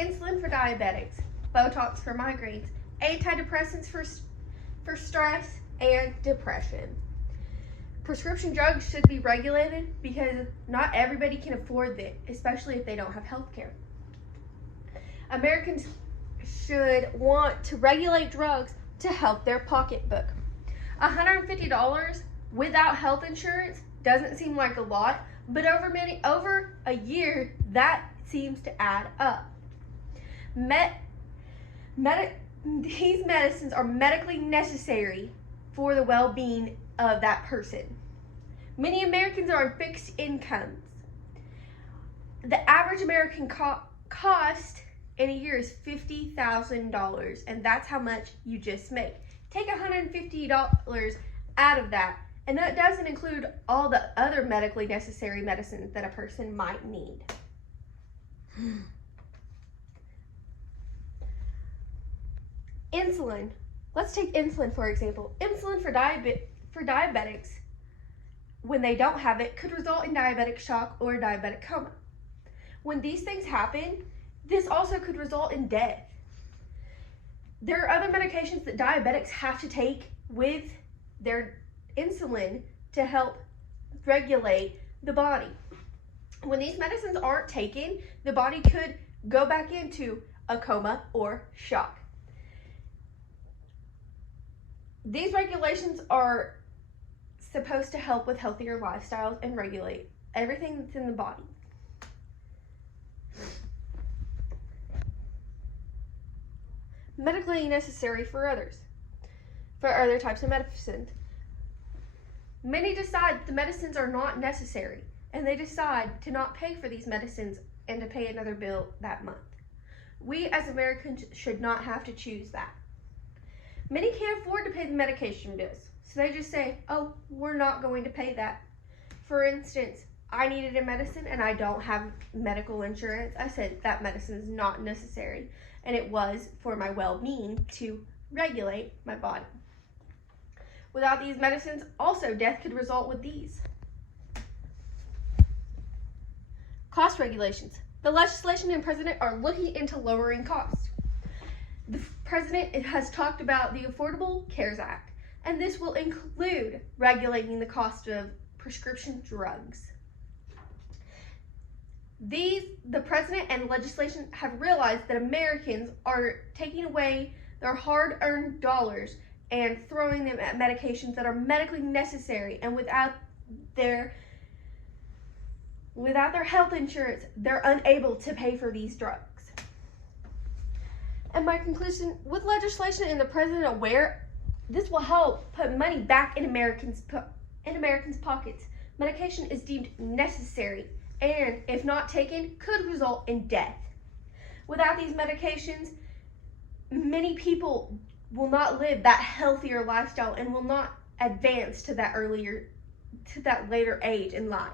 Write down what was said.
insulin for diabetics, Botox for migraines, antidepressants for stress and depression. Prescription drugs should be regulated because not everybody can afford it, especially if they don't have health care. Americans should want to regulate drugs to help their pocketbook. $150 without health insurance doesn't seem like a lot, but over a year, that seems to add up. These medicines are medically necessary for the well-being of that person. Many Americans are on fixed incomes. The average American cost in a year is $50,000, and that's how much you just make. Take $150 out of that, and that doesn't include all the other medically necessary medicines that a person might need. Insulin. Let's take insulin for example. Insulin for diabetics, when they don't have it, could result in diabetic shock or diabetic coma. When these things happen, this also could result in death. There are other medications that diabetics have to take with their insulin to help regulate the body. When these medicines aren't taken, the body could go back into a coma or shock. These regulations are supposed to help with healthier lifestyles and regulate everything that's in the body. Medically necessary for other types of medicines. Many decide the medicines are not necessary, and they decide to not pay for these medicines and to pay another bill that month. We as Americans should not have to choose that. Many can't afford to pay the medication bills, so they just say, oh, we're not going to pay that. For instance, I needed a medicine and I don't have medical insurance. I said that medicine is not necessary, and it was for my well-being to regulate my body. Without these medicines, also death could result with these. Cost regulations. The legislation and president are looking into lowering costs. The president has talked about the Affordable Care Act, and this will include regulating the cost of prescription drugs. The president and legislation have realized that Americans are taking away their hard-earned dollars and throwing them at medications that are medically necessary, and without their health insurance, they're unable to pay for these drugs. And my conclusion, with legislation and the president aware, this will help put money back in Americans' pockets. Medication is deemed necessary, and if not taken, could result in death. Without these medications, many people will not live that healthier lifestyle and will not advance to that later age in life.